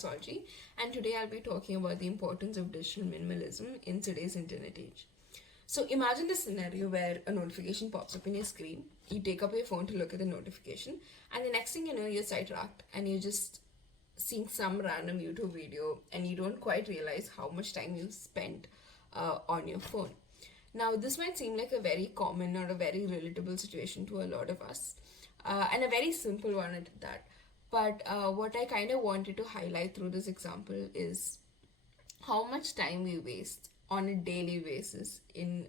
Solgy, and today I'll be talking about the importance of digital minimalism in today's internet age. So imagine the scenario where a notification pops up in your screen, you take up your phone to look at the notification, and the next thing you know, you're sidetracked and you're just seeing some random YouTube video and you don't quite realize how much time you've spent on your phone. Now, this might seem like a very common or a very relatable situation to a lot of us, and a very simple one at that. But what I kind of wanted to highlight through this example is how much time we waste on a daily basis in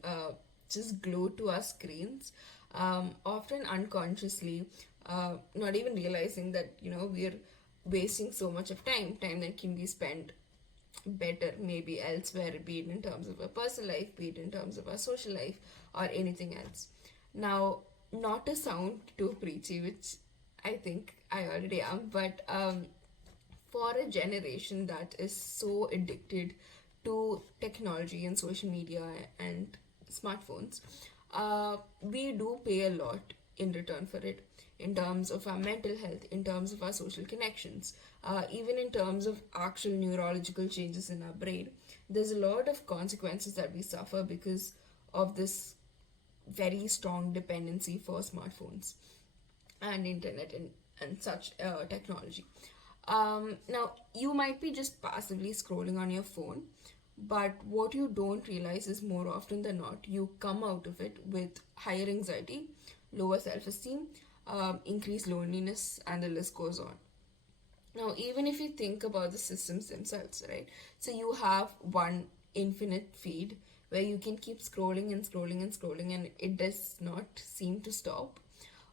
just glued to our screens, often unconsciously, not even realizing that we're wasting so much of time that can be spent better maybe elsewhere, be it in terms of our personal life, be it in terms of our social life, or anything else. Now, not to sound too preachy, which I think I already am, but for a generation that is so addicted to technology and social media and smartphones, we do pay a lot in return for it, in terms of our mental health, in terms of our social connections, even in terms of actual neurological changes in our brain. There's a lot of consequences that we suffer because of this very strong dependency for smartphones and internet and such technology. Now, you might be just passively scrolling on your phone, but what you don't realize is more often than not, you come out of it with higher anxiety, lower self esteem, increased loneliness, and the list goes on. Now, even if you think about the systems themselves, right? So you have one infinite feed where you can keep scrolling and scrolling and scrolling, and it does not seem to stop.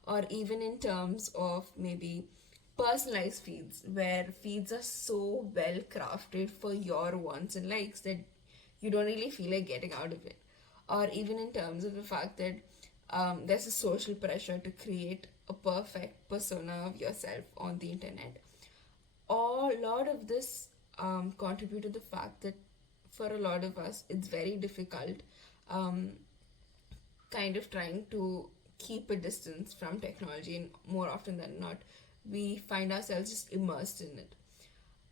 Or even in terms of maybe personalized feeds, where feeds are so well crafted for your wants and likes that you don't really feel like getting out of it. Or even in terms of the fact that there's a social pressure to create a perfect persona of yourself on the internet. A lot of this contribute to the fact that for a lot of us, it's very difficult um, kind of trying to keep a distance from technology, and more often than not, we find ourselves just immersed in it.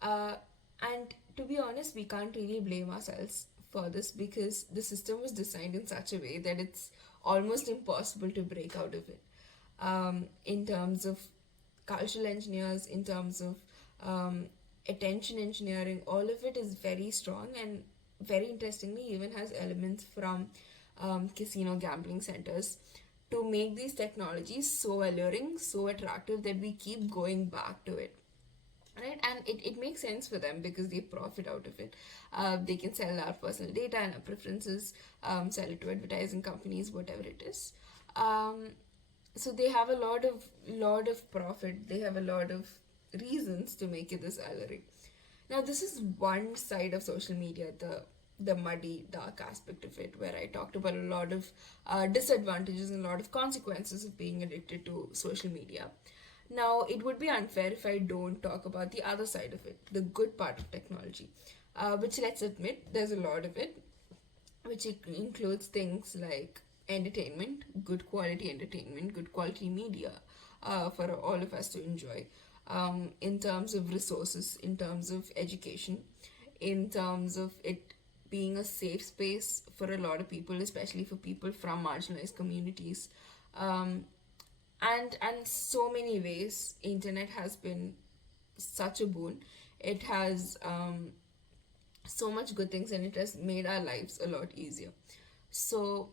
Uh, and to be honest, we can't really blame ourselves for this because the system was designed in such a way that it's almost impossible to break out of it. In terms of cultural engineers, in terms of attention engineering, all of it is very strong and very interestingly even has elements from casino gambling centers to make these technologies so alluring, so attractive that we keep going back to it. Right, and it makes sense for them because they profit out of it. They can sell our personal data and our preferences, sell it to advertising companies, whatever it is. So they have a lot of profit. They have a lot of reasons to make it this alluring. Now, this is one side of social media, the muddy, dark aspect of it, where I talked about a lot of disadvantages and a lot of consequences of being addicted to social media. Now, it would be unfair if I don't talk about the other side of it, the good part of technology, which, let's admit, there's a lot of it, which includes things like entertainment, good quality entertainment, good quality media for all of us to enjoy, in terms of resources, in terms of education, in terms of it being a safe space for a lot of people, especially for people from marginalized communities. And so many ways internet has been such a boon. It has so much good things, and it has made our lives a lot easier. So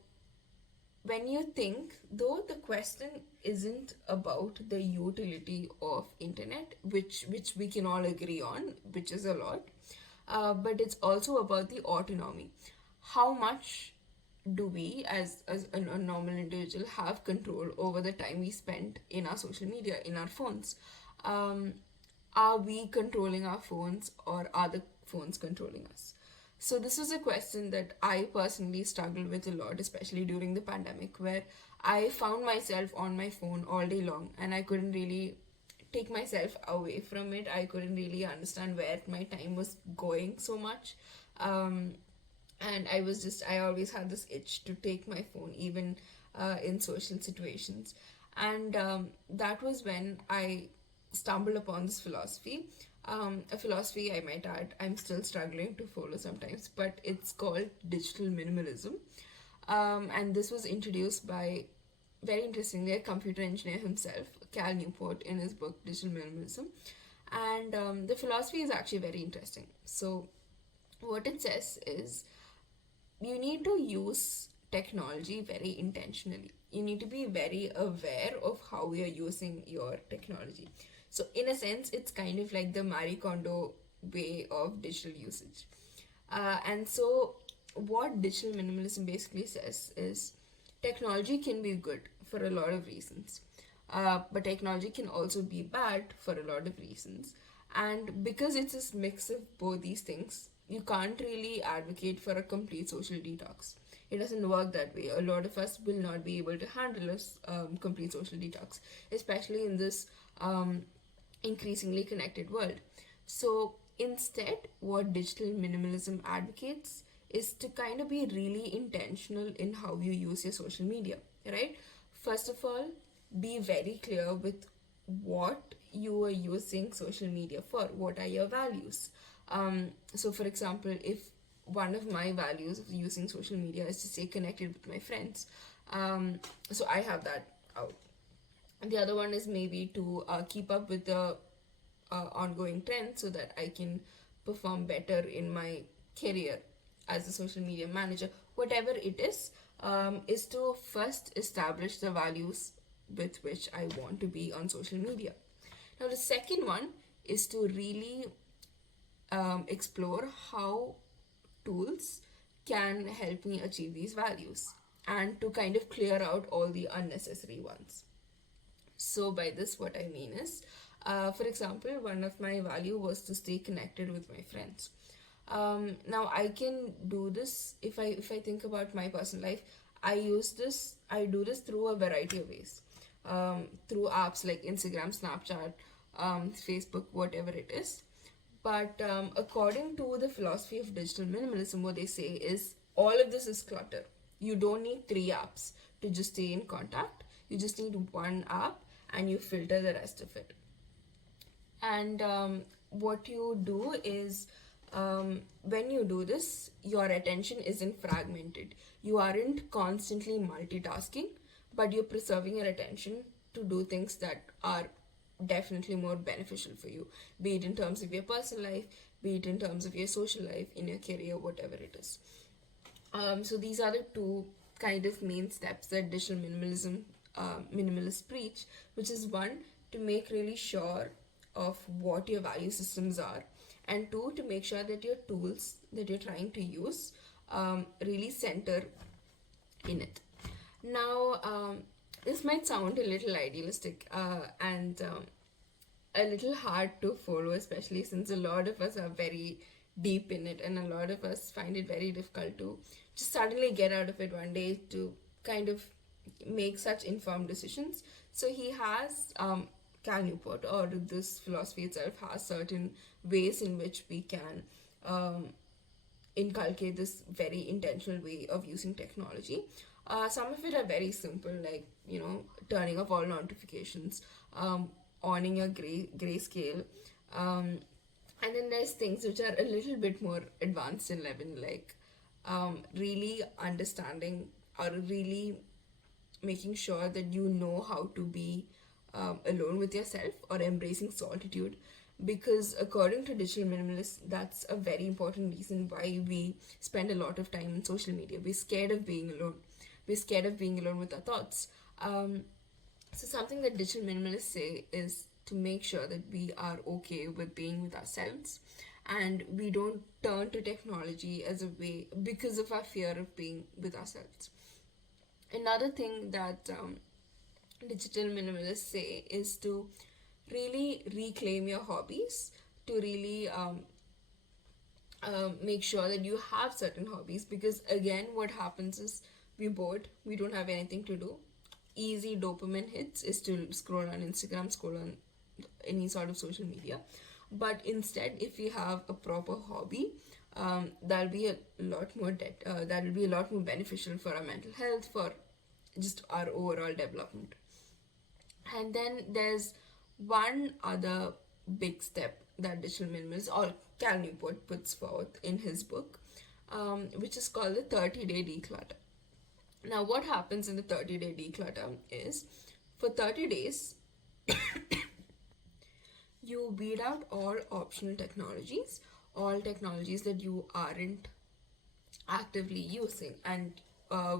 when you think, though, the question isn't about the utility of internet, which we can all agree on, which is a lot, but it's also about the autonomy. How much do we as a normal individual have control over the time we spend in our social media, in our phones? um, are we controlling our phones, or are the phones controlling us? So this was a question that I personally struggled with a lot, especially during the pandemic, where I found myself on my phone all day long and I couldn't really take myself away from it. I couldn't really understand where my time was going so much. And I always had this itch to take my phone, even in social situations. And that was when I stumbled upon this philosophy A philosophy, I might add, I'm still struggling to follow sometimes, but it's called digital minimalism. And this was introduced by, very interestingly, a computer engineer himself, Cal Newport, in his book Digital Minimalism. And the philosophy is actually very interesting. So, what it says is you need to use technology very intentionally. You need to be very aware of how you're using your technology. So, in a sense, it's kind of like the Marie Kondo way of digital usage. And so, what digital minimalism basically says is technology can be good for a lot of reasons, but technology can also be bad for a lot of reasons. And because it's a mix of both these things, you can't really advocate for a complete social detox. It doesn't work that way. A lot of us will not be able to handle a complete social detox, especially in this increasingly connected world. So instead, what digital minimalism advocates is to kind of be really intentional in how you use your social media, right? First of all, be very clear with what you are using social media for. What are your values? So, for example, if one of my values of using social media is to stay connected with my friends, so I have that out. The other one is maybe to keep up with the ongoing trends so that I can perform better in my career as a social media manager. Whatever it is to first establish the values with which I want to be on social media. Now, the second one is to really explore how tools can help me achieve these values and to kind of clear out all the unnecessary ones. So by this, what I mean is, for example, one of my value was to stay connected with my friends. Now I can do this if I think about my personal life. I do this through a variety of ways, through apps like Instagram, Snapchat, Facebook, whatever it is. But according to the philosophy of digital minimalism, what they say is all of this is clutter. You don't need three apps to just stay in contact. You just need one app and you filter the rest of it. And what you do is, when you do this, your attention isn't fragmented. You aren't constantly multitasking, but you're preserving your attention to do things that are definitely more beneficial for you, be it in terms of your personal life, be it in terms of your social life, in your career, whatever it is. So these are the two kind of main steps that digital minimalism minimalists preach, which is one, to make really sure of what your value systems are, and two, to make sure that your tools that you're trying to use really center in it. Now, this might sound a little idealistic and a little hard to follow, especially since a lot of us are very deep in it, and a lot of us find it very difficult to just suddenly get out of it one day to kind of make such informed decisions. So he has, Cal Newport, or this philosophy itself has certain ways in which we can inculcate this very intentional way of using technology. Some of it are very simple, like, turning off all notifications, owning your grayscale, and then there's things which are a little bit more advanced in level, like really understanding or really making sure that you know how to be alone with yourself, or embracing solitude, because according to digital minimalists, that's a very important reason why we spend a lot of time on social media. We're scared of being alone. We're scared of being alone with our thoughts. So something that digital minimalists say is to make sure that we are okay with being with ourselves, and we don't turn to technology as a way because of our fear of being with ourselves. Another thing that digital minimalists say is to really reclaim your hobbies, to really make sure that you have certain hobbies, because again, what happens is we're bored, we don't have anything to do. Easy dopamine hits is to scroll on Instagram, scroll on any sort of social media. But instead, if we have a proper hobby, that'll be a lot more that'll be a lot more beneficial for our mental health, for just our overall development. And then there's one other big step that digital minimalist or Cal Newport puts forth in his book, which is called the 30-day declutter. Now, what happens in the 30-day declutter is for 30 days, you weed out all optional technologies, all technologies that you aren't actively using, and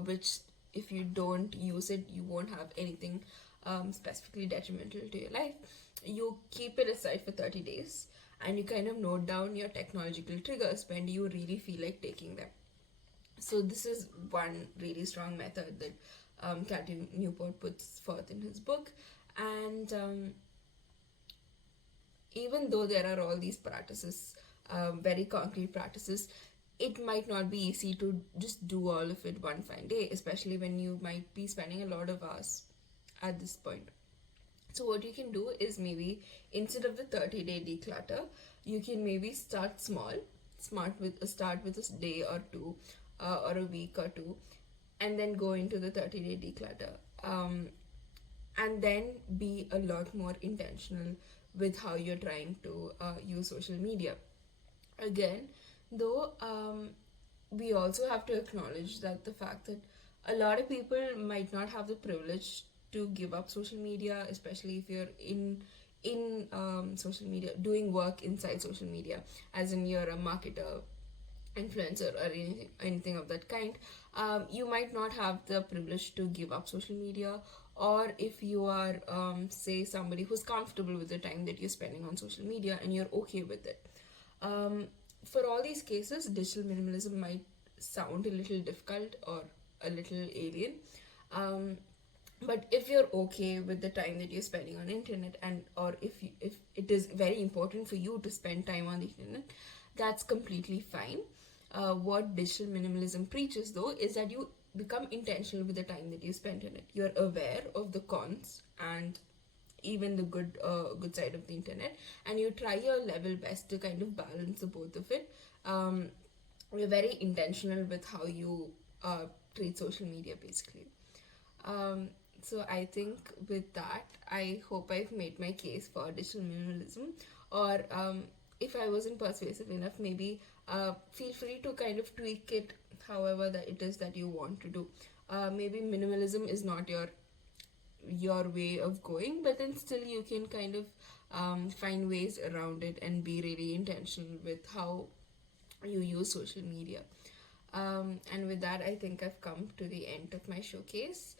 which, if you don't use it, you won't have anything specifically detrimental to your life. You keep it aside for 30 days and you kind of note down your technological triggers when you really feel like taking them. So this is one really strong method that Cathy Newport puts forth in his book. And even though there are all these practices, very concrete practices, it might not be easy to just do all of it one fine day, especially when you might be spending a lot of hours at this point. So what you can do is, maybe instead of the 30-day declutter, you can maybe start small, start with a day or two, or a week or two, and then go into the 30-day declutter, and then be a lot more intentional with how you're trying to use social media. Again, though, we also have to acknowledge that the fact that a lot of people might not have the privilege to give up social media, especially if you're in social media, doing work inside social media, as in you're a marketer, influencer, or anything of that kind. You might not have the privilege to give up social media, or if you are say somebody who's comfortable with the time that you're spending on social media and you're okay with it. For all these cases, digital minimalism might sound a little difficult or a little alien. But if you're okay with the time that you're spending on internet, and or if it is very important for you to spend time on the internet, that's completely fine. What digital minimalism preaches, though, is that you become intentional with the time that you spend on it. You're aware of the cons and even the good side of the internet, and you try your level best to kind of balance the both of it. You're very intentional with how you treat social media, basically. So I think with that, I hope I've made my case for digital minimalism. Or if I wasn't persuasive enough, maybe feel free to kind of tweak it however that it is that you want to do. Maybe minimalism is not your way of going, but then still you can kind of find ways around it and be really intentional with how you use social media. And with that, I think I've come to the end of my showcase.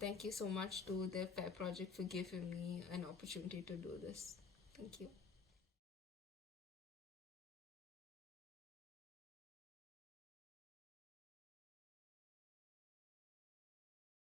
Thank you so much to the F.A.I.R Project for giving me an opportunity to do this. Thank you.